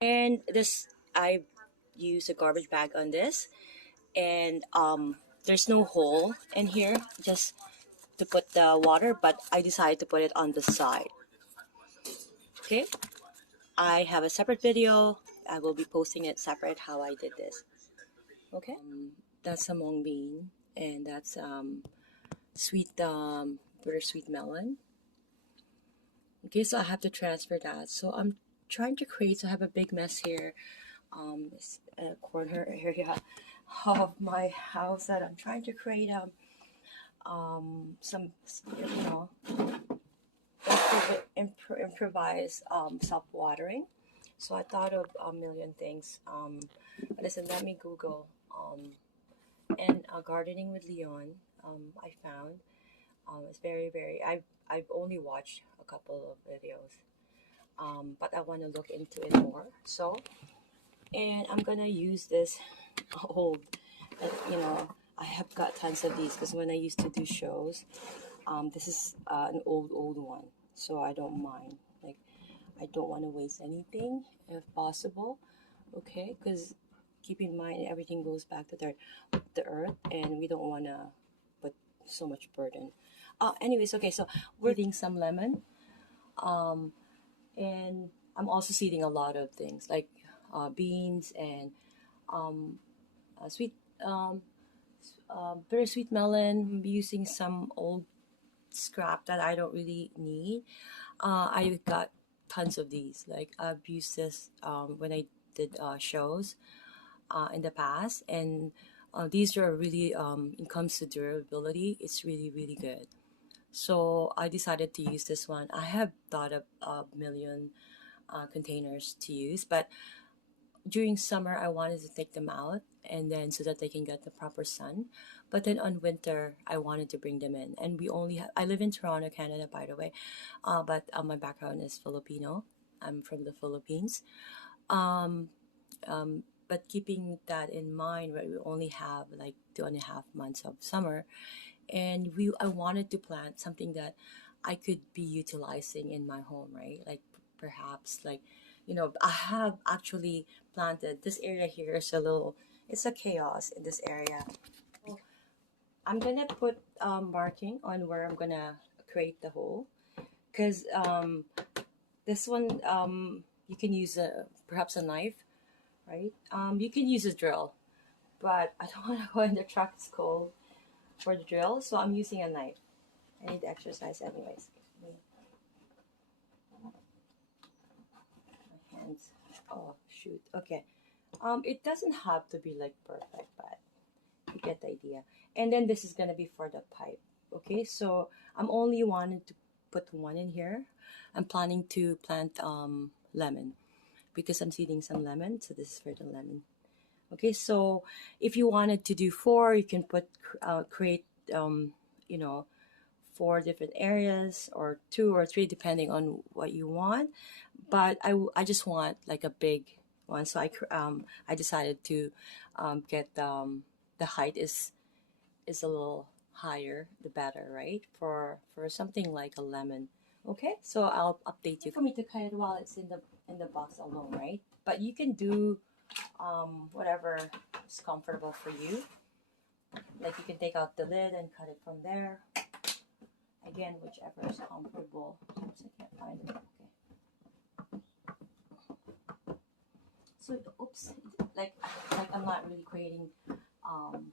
And this, I use a garbage bag on this, and there's no hole in here just to put the water, but I decided to put it on the side. Okay, I have a separate video. I will be posting it separate how I did this. Okay, that's a mung bean, and that's sweet bittersweet melon. Okay, so I have to transfer that. So I'm trying to create. So I have a big mess here. This corner area of my house that I'm trying to create some you know improvise self-watering. So I thought of a million things. But listen, let me Google and gardening with Leon. I found it's very. I've only watched a couple of videos, but I want to look into it more. So, and I'm gonna use this old, you know, I have got tons of these because when I used to do shows, this is an old one, so I don't mind. Like, I don't want to waste anything if possible, okay? Because keep in mind everything goes back to the earth, and we don't want to put so much burden. Anyways, okay, so we're eating some lemon, um, and I'm also seeding a lot of things like beans and um, sweet um, bittersweet melon. I'm using some old scrap that I don't really need. I got tons of these. Like I've used this when I did shows in the past, and these are really in comes to durability, it's really good. So I decided to use this one. I have thought of a million containers to use, but during summer I wanted to take them out and then so that they can get the proper sun. But then on winter I wanted to bring them in, and we only have, I live in Toronto, Canada, by the way, but my background is Filipino. I'm from the Philippines. Um, but keeping that in mind, right, we only have like 2.5 months of summer, and we I wanted to plant something that I could be utilizing in my home, right? Like perhaps like, I have actually planted this area here is a little, it's a chaos in this area. I'm gonna put marking on where I'm gonna create the hole, because this one you can use a perhaps a knife, right? You can use a drill, but I don't want to go in the truck. It's cold for the drill, so I'm using a knife. I need exercise anyways. My hands. Oh shoot. Okay. It doesn't have to be like perfect, but you get the idea. And then this is gonna be for the pipe. Okay, so I'm only wanting to put one in here. I'm planning to plant lemon because I'm seeding some lemon. So this is for the lemon. Okay, so if you wanted to do four, you can create um, you know 4 different areas or 2 or 3 depending on what you want. But I just want like a big one, so I decided to get the height is a little higher the better, right, for something like a lemon. Okay, so I'll update you for me to cut it while it's in the box alone, right? But you can do whatever is comfortable for you. Like you can take out the lid and cut it from there. Again, whichever is comfortable. Oops, I can't find it. Okay. So, oops, like I'm not really creating um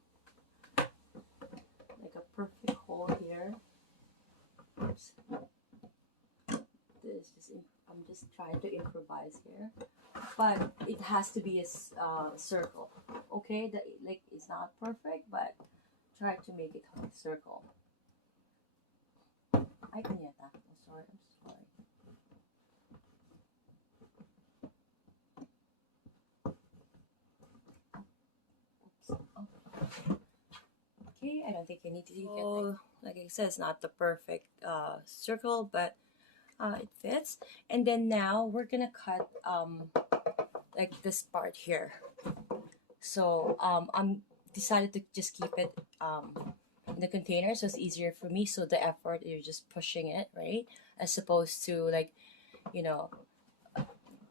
like a perfect hole here. Oops. I'm just trying to improvise here, but it has to be a circle. Okay, like it's not perfect, but try to make it a circle. I can get that. I'm sorry. Oops. Oh. Okay, I don't think you need to get that. Like I said, it's not the perfect circle, but it fits. And then now we're gonna cut like this part here. So I'm decided to just keep it in the container so it's easier for me. So the effort, you're just pushing it, right? As opposed to like, you know,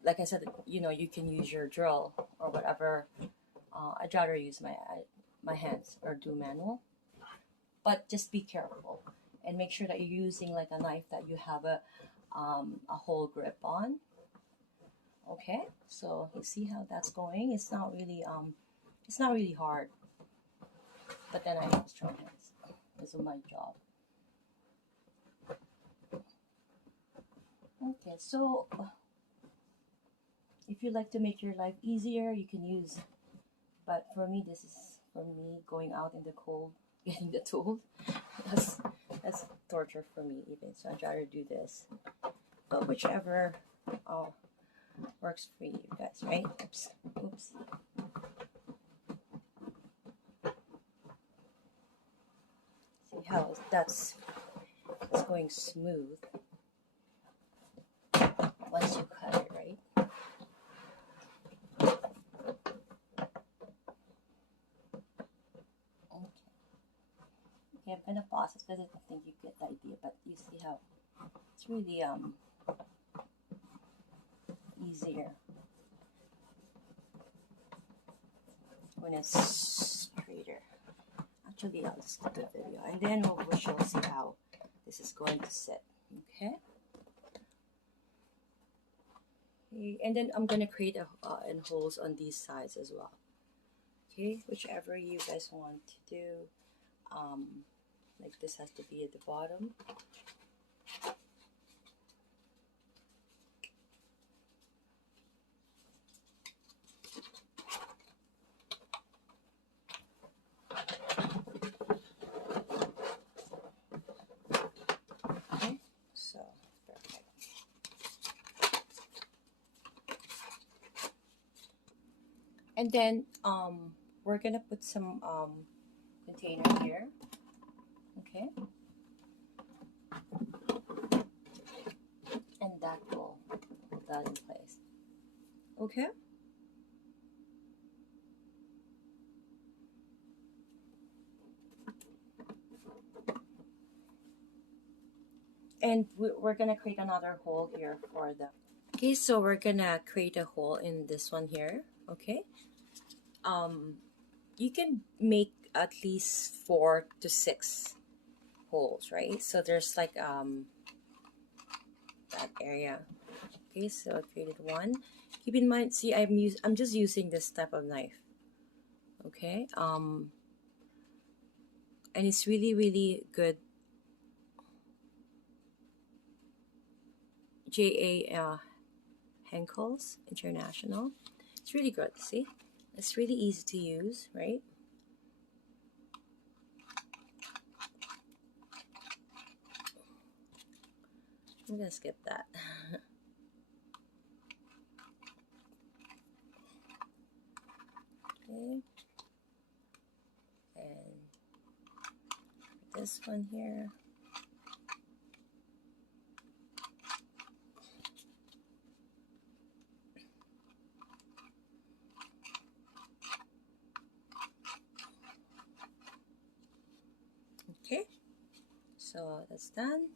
like I said, you know, you can use your drill or whatever. I'd rather use my hands or do manual, but just be careful and make sure that you're using like a knife that you have a whole grip on. Okay, so you see how that's going. It's not really hard, but then I have strong hands. This is my job. Okay, so if you like to make your life easier, you can use. But for me, this is for me going out in the cold, getting the tool. That's that's torture for me even. So I'd rather do this. But whichever works for you guys, right? Oops, oops. See how that's it's going smooth once you cut it, right? Okay, I'm gonna pause it because I think you get the idea, but you see how it's really easier when it's straighter. Actually, I'll just do the video and then we shall see how this is going to sit. Okay. And then I'm gonna create and holes on these sides as well. Okay, whichever you guys want to do. Like this has to be at the bottom. Okay, so perfect. And then we're gonna put some container here. Okay, and that will hold that in place. Okay, and we're gonna create another hole here for the. Okay, so we're gonna create a hole in this one here. Okay, you can make at least 4 to 6 holes, right? So there's like that area. Okay, so I created one. Keep in mind, see, I'm just using this type of knife. Okay, and it's really good. J.A. Henkel's International. It's really good. See, it's really easy to use, right? I'm gonna skip that. Okay, and this one here. Okay, so that's done,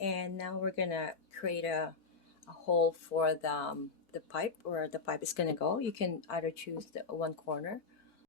and now we're gonna create a hole for the pipe where the pipe is gonna go. You can either choose the one corner